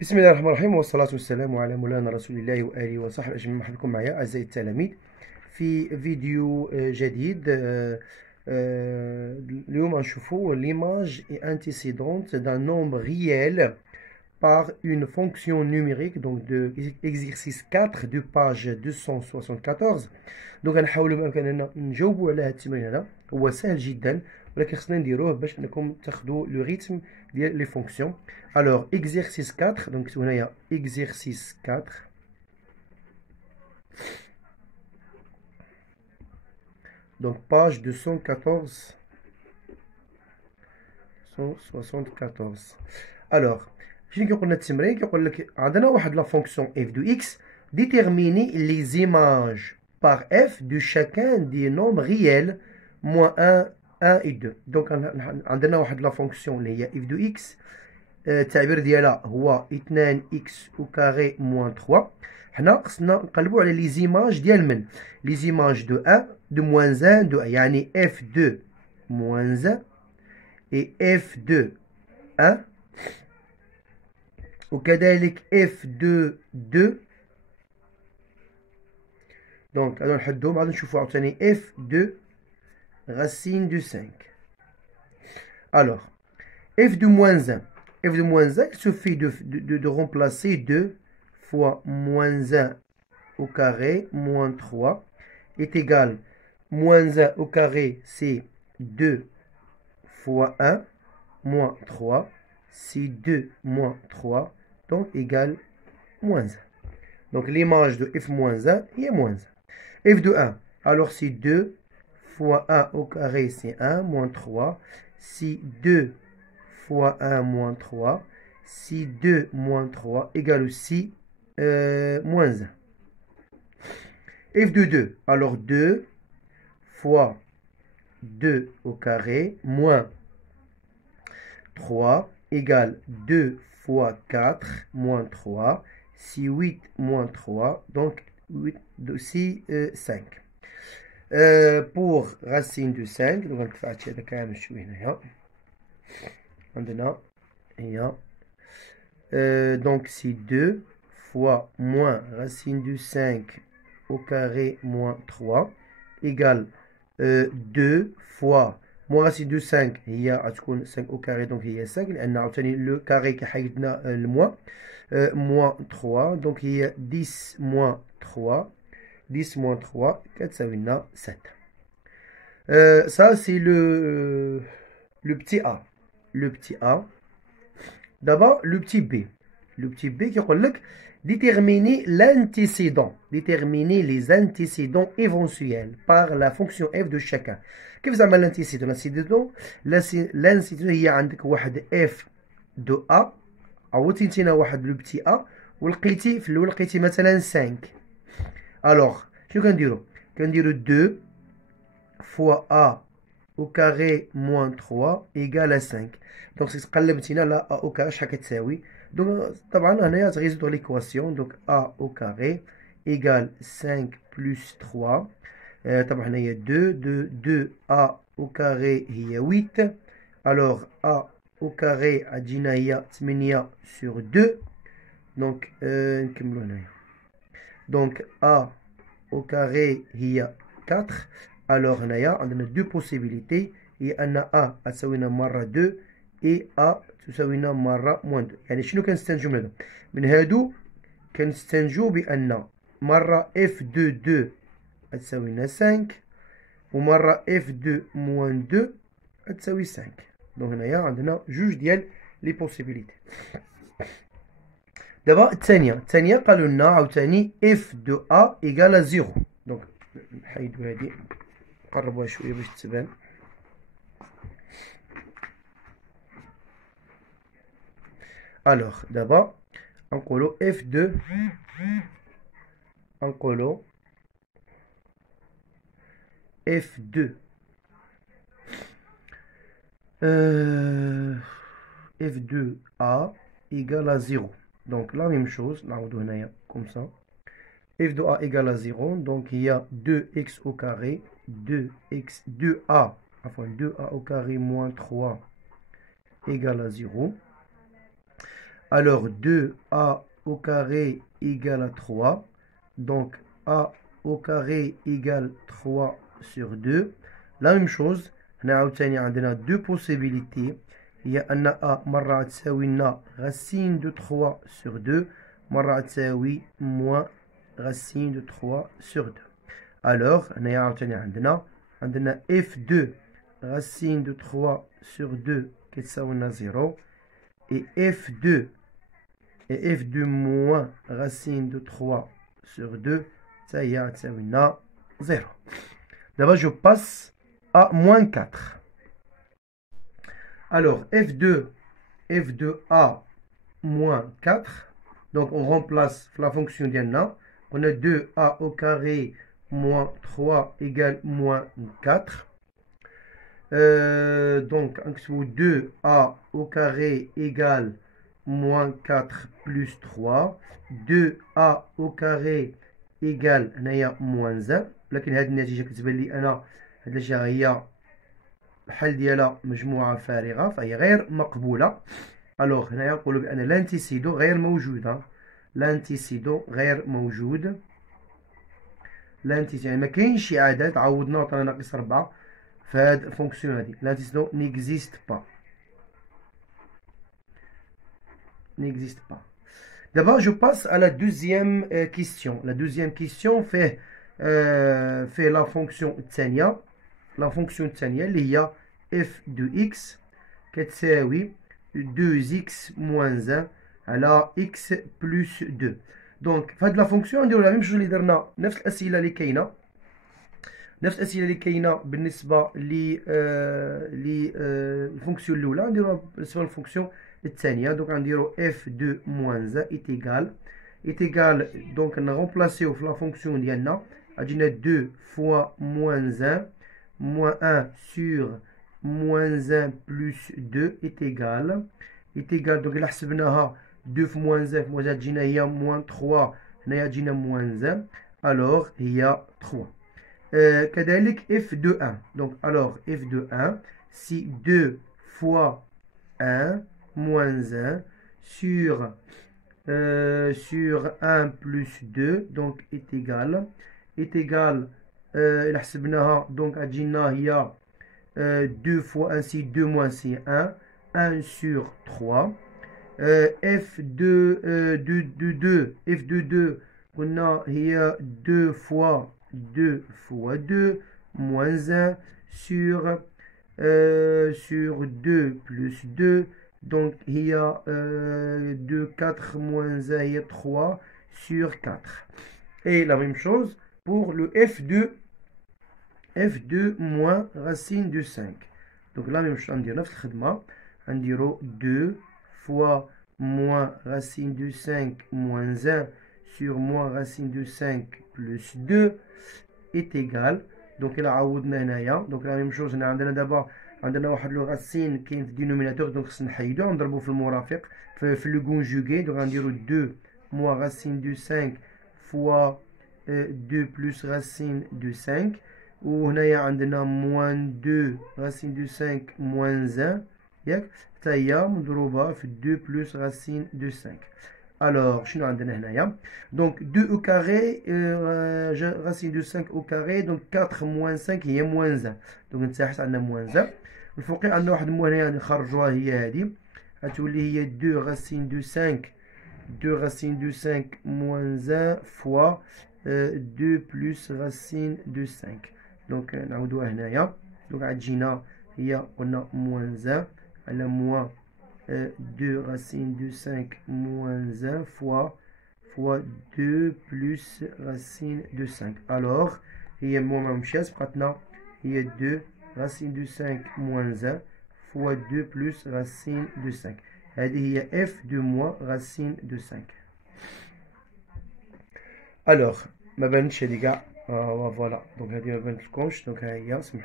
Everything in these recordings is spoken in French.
بسم الله الرحمن الرحيم والصلاة والسلام على مولانا رسول الله وآله وصحبه أجمعين. مرحبا بكم معايا أعزائي التلاميذ في فيديو جديد. اليوم غنشوفوا l'image est antécédente d'un nombre réel par une fonction numérique, donc de exercice 4 de page 274. دونك غنحاولوا بامكاننا نجاوبوا على هذا التمرين. هذا هو سهل جدا ولكن خصنا نديروه باش انكم تاخذوا لو ريتم ديال لي فونكسيون. Alors exercice 4, donc هنايا exercice 4. Donc page 214 174. Alors شنو كيقول لنا التمرين؟ كيقول لك عندنا واحد لا فونكسيون f de x, déterminer les images par f de chacun des nombres réels moins 1 et 2. Donc عندنا واحد لا فونكسيون اللي هي f de x، التعبير ديالها هو 2x au carré moins 3. حنا خصنا نقلبوا على لي زيماج ديال من لي زيماج دو 1 de moins 1 de 1، يعني f2 moins 1 et f2 1 وكذلك f2 2. دونك غادي نحدهم، غادي نشوفوا عاوتاني f2 racine de 5. Alors f de moins 1, f de moins 1, il suffit de remplacer 2 fois moins 1 au carré moins 3 est égal, moins 1 au carré c'est 2 fois 1 moins 3, c'est 2 moins 3, donc égale moins 1. Donc l'image de f moins 1 est moins 1. f de 1, alors c'est 2 fois 1 au carré c'est 1 moins 3, c'est 2 fois 1 moins 3, si 2 moins 3 égale aussi moins 1. f de 2, alors 2 fois 2 au carré moins 3 égale 2 fois 4 moins 3, si 8 moins 3, donc 8 aussi 5. Pour racine de 5, donc on va faire كامل شوي هنا. عندنا هي donc c'est 2 fois moins racine de 5 au carré moins 3 égale 2 fois moins racine de 5 هي غتكون 5 au carré, donc هي 5 لأن عاوتاني لو كاري كيحيدنا الموا moins 3, donc هي 10 moins 3 10 moins 3 كتساوي لنا 7. Ça c'est le petit a. Le petit a. D'abord, le petit b. Le petit b qui dit déterminer l'antécédent. Déterminer les antécédents éventuels par la fonction f de chacun. كيف زعما l'antécédent؟ l'antécédent هي عندك واحد f de a، عوضتي انت هنا واحد لو بتي a ولقيتي في الاول لقيتي مثلا 5. alors شنو كنديرو 2 fois a au carré moins 3 égale à 5. Donc si قلبت هنا لا a au carré شحال كتساوي؟ donc طبعا هنايا تغيزيدو l'équation، donc a au carré égale 5 plus 3. طبعا هنايا 2 a au carré هي 8. alors a au carré عندنا هي 8 sur 2. donc نكملو هنايا. donc a au carré هي 4. alors هنايا عندنا deux possibilités، هي أن a تساوينا مرة 2 et a تساوينا مرة moins 2. يعني شنو كنستنتجو من هذا؟ من هادو كنستنتجو بأن مرة f2 2 تساوينا 5 ومرة f2 moins 2 تساوي 5. دونك هنايا عندنا جوج ديال لي بوسيبيليتي. دابا الثانية قالوا لنا عاوتاني f de a égale à 0. دونك نحيدو هادي نقربوها شويه باش تبان. alors دابا نقولو f2 نقولو f2 f2a égale à 0. donc la même chose نعاودو هنايا comme ça. f de a égale à 0, donc il y a 2x au carré, 2a au carré moins 3 égale à 0. Alors 2a au carré égale à 3. Donc a au carré égale 3 sur 2. La même chose, on a deux possibilités. Il y a un a مرة تساوي لنا racine de 3 sur 2 مرة تساوي moins racine de 3 sur 2. Alors on a f2 racine de 3 sur 2 qui تساوي 0 et f2 moins racine de 3 sur 2 ça y est تساوي 0. D'abord je passe à moins 4. Alors, f2a moins 4. Donc, on remplace la fonction d'Yanna. On a 2a au carré moins 3 égale moins 4. Donc, 2a au carré égale moins 4 plus 3. 2a au carré égale moins 1. لكن هذه النتيجة كتبان لي أنا هذه الأشياء هي الحل ديالها مجموعة فارغة فهي غير مقبولة. ألوغ هنايا نقولو بأن لانتيسيدو غير موجود. لانتيسيدو غير موجود. لانتيسيدو يعني ما كاينش شي عدد عوضنا وعطانا ناقص 4 في هاد الفونكسيون هادي. لانتيسيدو نيكزيست با. N'existe pas. D'abord, je passe à la deuxième question. La deuxième question fait la fonction الثانية. La fonction الثانية اللي هي f de x كتساوي 2x moins 1 على x plus 2. دونك في هاد لا فونكسيون نديرو لا ميم جوج اللي درنا نفس الأسئلة اللي كاينة. نفس الأسئلة اللي كاينة بالنسبة للفونكسيون الأولى نديروها بالنسبة للفونكسيون الثانية. دونك غنديرو f2 moins 1 est égal donc نغومبلاسيو في لا فونكسيون ديالنا غتجينا 2 fois moins 1 moins 1 sur moins 1 plus 2 est égal donc إلا حسبناها 2 في moins 1 في moins 1 تجينا هي moins 3 هنايا تجينا moins 1 alors هي 3. كذلك f de 1 donc alors f de 1 si 2 fois 1 moins 1 sur 1 plus 2 donc est égal إلا حسبناها donc غتجينا هي 2 fois 1 c'est 2 moins c'est 1 sur 3 f de 2 قلنا هي 2 fois 2 moins 1 sur 2 plus 2 donc il y a 2 4 moins 1 et 3 sur 4. Et la même chose pour le f2 moins racine de 5. Donc la même chose, on dirait on dirait 2 fois moins racine de 5 moins 1 sur moins racine de 5 plus 2 est égal. Donc il a donc la même chose, on a d'abord عندنا واحد لو راسين كاين في الدينوميناتور دونك خصنا نحيدوه ونضربوه في المرافق في لو كونجوغي. دونك غنديرو 2 موان راسين دو 5 فوا 2 بلس راسين دو 5 وهنايا عندنا موان 2 راسين دو 5 موان 1 ياك حتى هي مضروبه في 2 بلس راسين دو 5. Alors, شنو عندنا هنايا donc 2 au carré racine de 5 au carré donc 4 moins 5 هي moins 1 donc نتاحت عندنا moins 1 الفوقي عندنا واحد المو هنايا نخرجوها هي هادي غتولي هي 2 racine de 5 moins 1 fois 2 plus racine de 5 donc نعاودوها هنايا donc غتجينا هي قلنا moins 1 على moins 2 racine de 5 moins 1 fois 2 plus racine de 5. Alors, il y a moins chose, maintenant, il y a 2 racine de 5 moins 1 fois 2 plus racine de 5. Il y a f de moins racine de 5. Alors, ma bonne chez les gars, voilà. Donc, il y a ma bonne conche, donc il y a ce que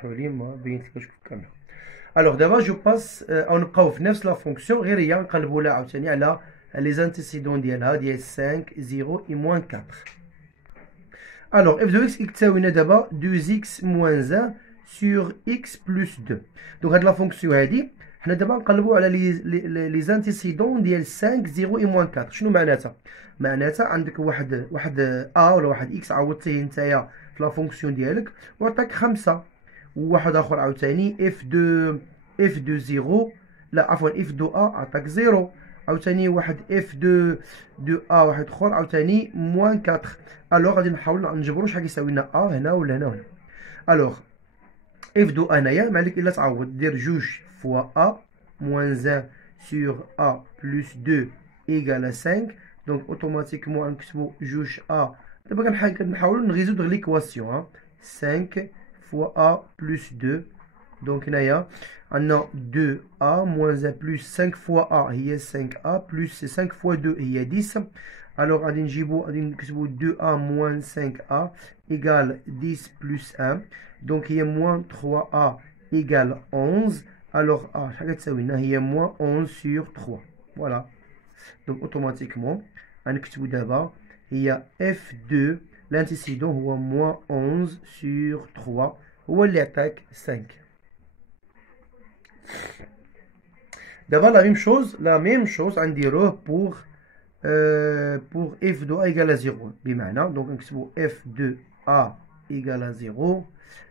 Alors d'abord je passe نبقاو في نفس لا فونكسيون غير هي نقلبوا لها عاوتاني على لي زانتيسيدون ديالها ديال 5 0 et moins 4. Alors f de x كتساوينا دابا 2x moins 1 sur x plus 2. Donc هاد لا فونكسيون هادي حنا دابا نقلبوا على لي زانتيسيدون ديال 5 0 اي موان 4. شنو معناتها؟ معناتها عندك واحد ا ولا واحد اكس عوضتيه نتايا في لا فونكسيون ديالك وعطاك 5، وواحد اخر عاوتاني اف دو 0 لا عفوا اف دو ا عطاك 0، عاوتاني واحد اف دو ا واحد اخر عاوتاني موان 4. الوغ غادي نحاولوا نجبروا شحال كيساوي لنا ا هنا ولا هنا وهنا. الوغ اف دو ا هنايا مالك الا تعوض دير جوج فوا ا موان 1 sur a plus 2 égale à 5. Donc automatiquement نكتبو جوج a. دابا كنحاولوا نريزودغ ليكواسيون 5 fois a plus 2. Donc هنايا عندنا 2a moins 1 plus 5 fois a هي 5a plus 5 fois 2 هي 10. Alors غادي نكتبو 2a moins 5a égale 10 plus 1. Donc هي moins 3a égale 11. Alors a شحال كتساوي لنا؟ هي moins 11 sur 3. Voilà. Donc automatiquement غنكتبو دابا هي f2 l'antécédent هو moins 11 sur 3 هو اللي عطاك 5. D'abord la même chose غنديروه pour f de a égale à 0. بمعنى donc نكتبو f de a égale à 0.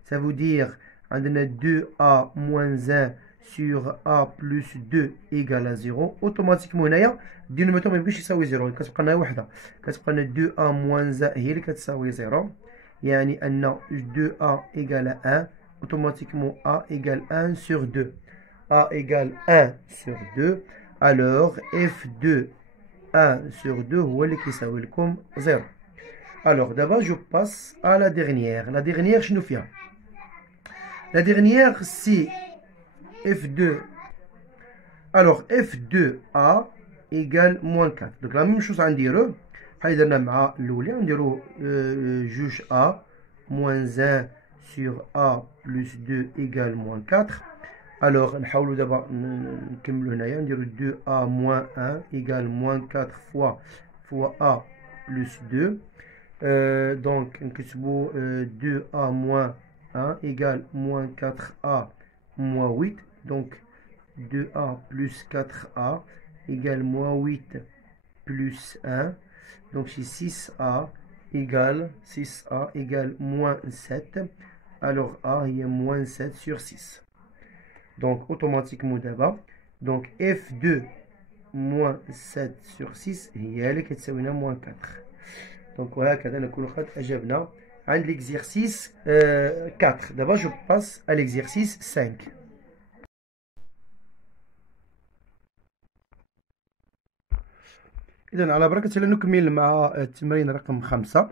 Ça veut dire عندنا 2a moins 1 sur a plus 2 égale à 0. automatiquement هنايا الدينوميناتور ما يبقاش يساوي 0، كتبقى لنا وحده، كتبقى لنا 2a moins 1 هي اللي كتساوي 0، يعني ان 2a égale à 1. automatiquement a égale 1 sur 2. a égale 1 sur 2. alors f2 1 sur 2 هو اللي كيساوي لكم 0. alors d'abord je passe à la dernière. La dernière شنو فيها؟ La dernière c'est f2. alors f2a égale moins 4. donc la même chose غنديروه بحال درنا مع الاولى، نديرو جوج a moins 1 sur a plus 2 égale moins 4. alors نحاولوا دابا نكملوا هنايا، نديرو 2a moins 1 égale moins 4 fois a plus 2. donc نكتبو 2a moins 1 égale moins 4a moins 8. donc 2a plus 4a égale moins 8 plus 1. donc c'est 6a égale moins 7. alors a est moins 7 sur 6. donc automatiquement d'abord donc f2 moins 7 sur 6 هي اللي كتساوينا moins 4. donc وهكذا نكون قد أجبنا عن l'exercice 4. d'abord je passe à l'exercice 5. إذن على بركة الله نكمل مع التمرين رقم 5.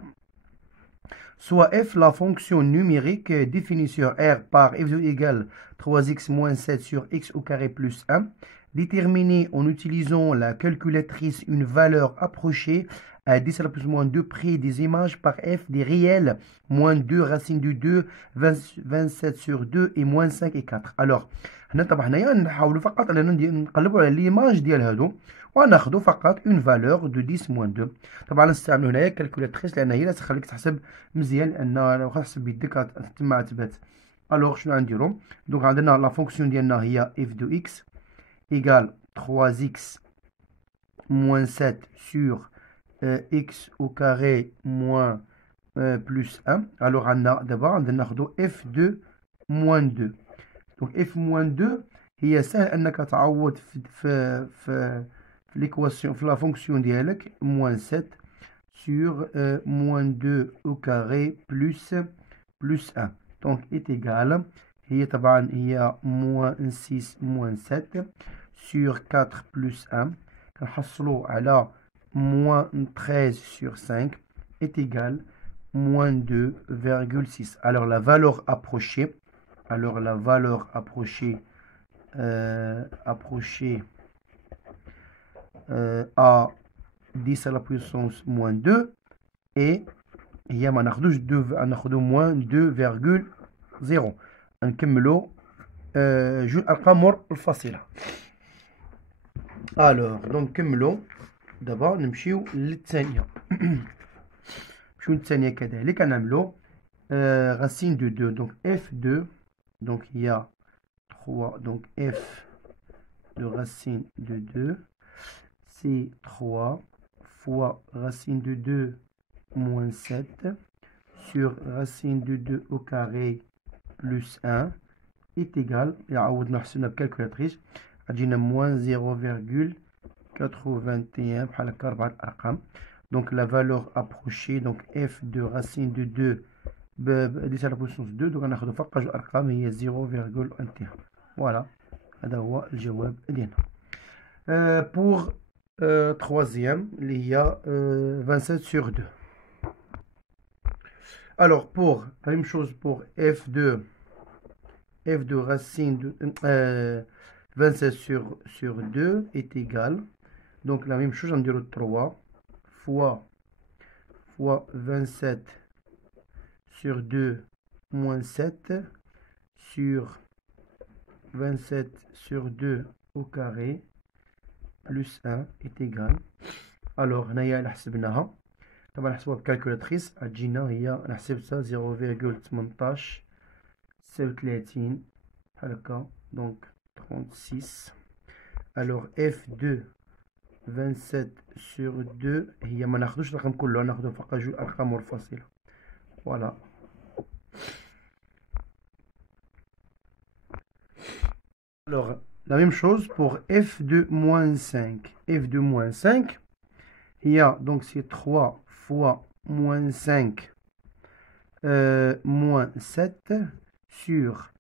Soit f la fonction numérique définie sur R par f de égale 3x moins 7 sur x au carré plus 1, déterminée en utilisant la calculatrice une valeur approchée à 10 à la plus moins 2 près des images par f des réels moins 2 racine de 2 27 sur 2 et moins 5 et 4. alors هنا طبعا هنايا نحاولوا فقط اننا نقلبوا على ليماج ديال هادو وناخذوا فقط اون فالور دو 10 موان 2. طبعا نستعملوا هنايا كالكولاتريس لان هي اللي تخليك تحسب مزيان، لان لو تحسب بيدك تم عتبات. الوغ شنو غنديرو؟ دونك عندنا لا فونكسيون ديالنا هي اف دو اكس ايكال 3x moins 7 sur x au carré moins plus 1. alors عندنا دابا غادي ناخذوا f2 moins 2. donc f moins 2 هي سهل انك تعوض في l'équation في la fonction ديالك moins 7 sur moins 2 au carré plus 1. donc est égal هي طبعا هي moins 6 moins 7 sur 4 plus 1 كنحصلوا على moins 13 sur 5 est égal moins 2,6. alors la valeur approchée à 10 à la puissance moins 2 et هي ما ناخذوش ناخذو moins 2,0. نكملوا جوج الارقام الفاصله. alors donc نكملوا دابا نمشيو للثانيه. نمشيو للثانيه كذلك نعملوا racine de 2. donc f2 donc il y a 3 donc f de racine de 2, c'est 3 fois racine de 2 moins 7 sur racine de 2 au carré plus 1 est égal, et on va faire la calculatrice, on a moins 0,81 بحال هكا 4 أرقام. Donc la valeur approchée, donc f de racine de 2 10 à la puissance 2, donc on a فوق جوج أرقام هي 0,1. Voilà, هذا هو الجواب ديالنا. Pour troisième, il y a 27 sur 2. Alors pour la même chose pour f de racine de 27 sur 2 est égal. Donc la même chose, on dirait 3 fois 27 sur 2 moins 7 sur 27 sur 2 au carré plus 1 est égal. Alors, on a حسبناها. طبعا نحسبوها بكالكولاتريس. تجينا هي نحسبها 0,18 36 بحال هكا. Donc 36. Alors f de 27 sur 2 هي ما ناخذوش الرقم كله، ناخذو فقط جوج ارقام منفصله. Voilà. Alors la même chose pour f de moins 5. f de moins 5 il y a donc c'est 3 fois moins 5 moins 7 sur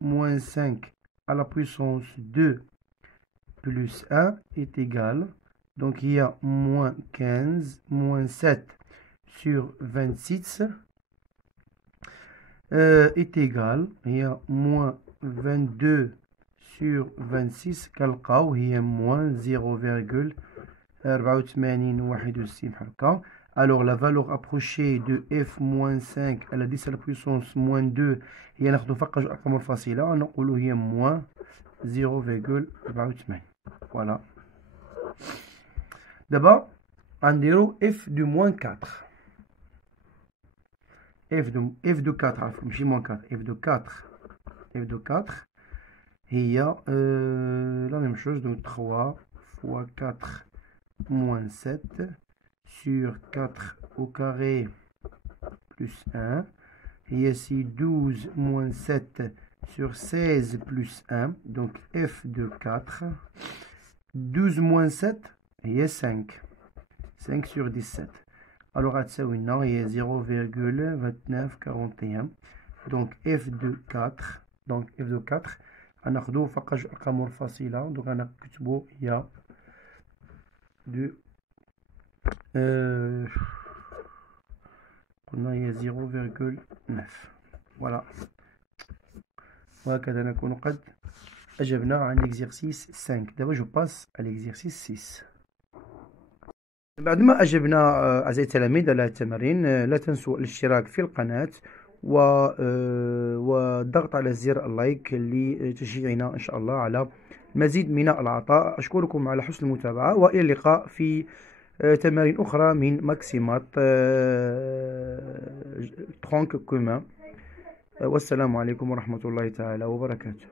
moins 5 à la puissance 2 plus 1 est égal. Donc il y a moins 15 moins 7 sur 26 est égal. Il y a moins 22 sur 26 كنلقاو هي moins 0,84 Alors la valeur approchée de f moins 5 à la 10 à la puissance moins 2 هي ناخدو فقط جوج أرقام منفصلة نقولو هي moins 0,84. Voilà. D'abord نديرو f de moins 4. f de 4 عفوا ماشي moins 4 f de 4 هي la même chose, donc 3 fois 4 moins 7 sur 4 au carré plus 1. Et ici 12 moins 7 sur 16 plus 1. Donc f de 4. 12 moins 7 هي 5. 5 sur 17. Alors هتساوينا هي 0,2941. Donc f de 4. Donc f de 4. هناخدو فقط جوج أرقام منفصلة. Donc هنكتبو هي de قلنا هي 0,9. Voilà. وهكذا نكون قد أجبنا عن l'exercice 5. دابا جو باس à l'exercice 6. بعدما أجبنا أعزائي التلاميذ على التمارين، لا تنسوا الاشتراك في القناة والضغط على زر اللايك لتشجيعنا إن شاء الله على المزيد من العطاء. أشكركم على حسن المتابعة، وإلى اللقاء في تمارين أخرى من ماكسيمات ترونك كومان. والسلام عليكم ورحمة الله تعالى وبركاته.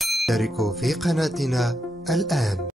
اشتركوا في قناتنا الآن.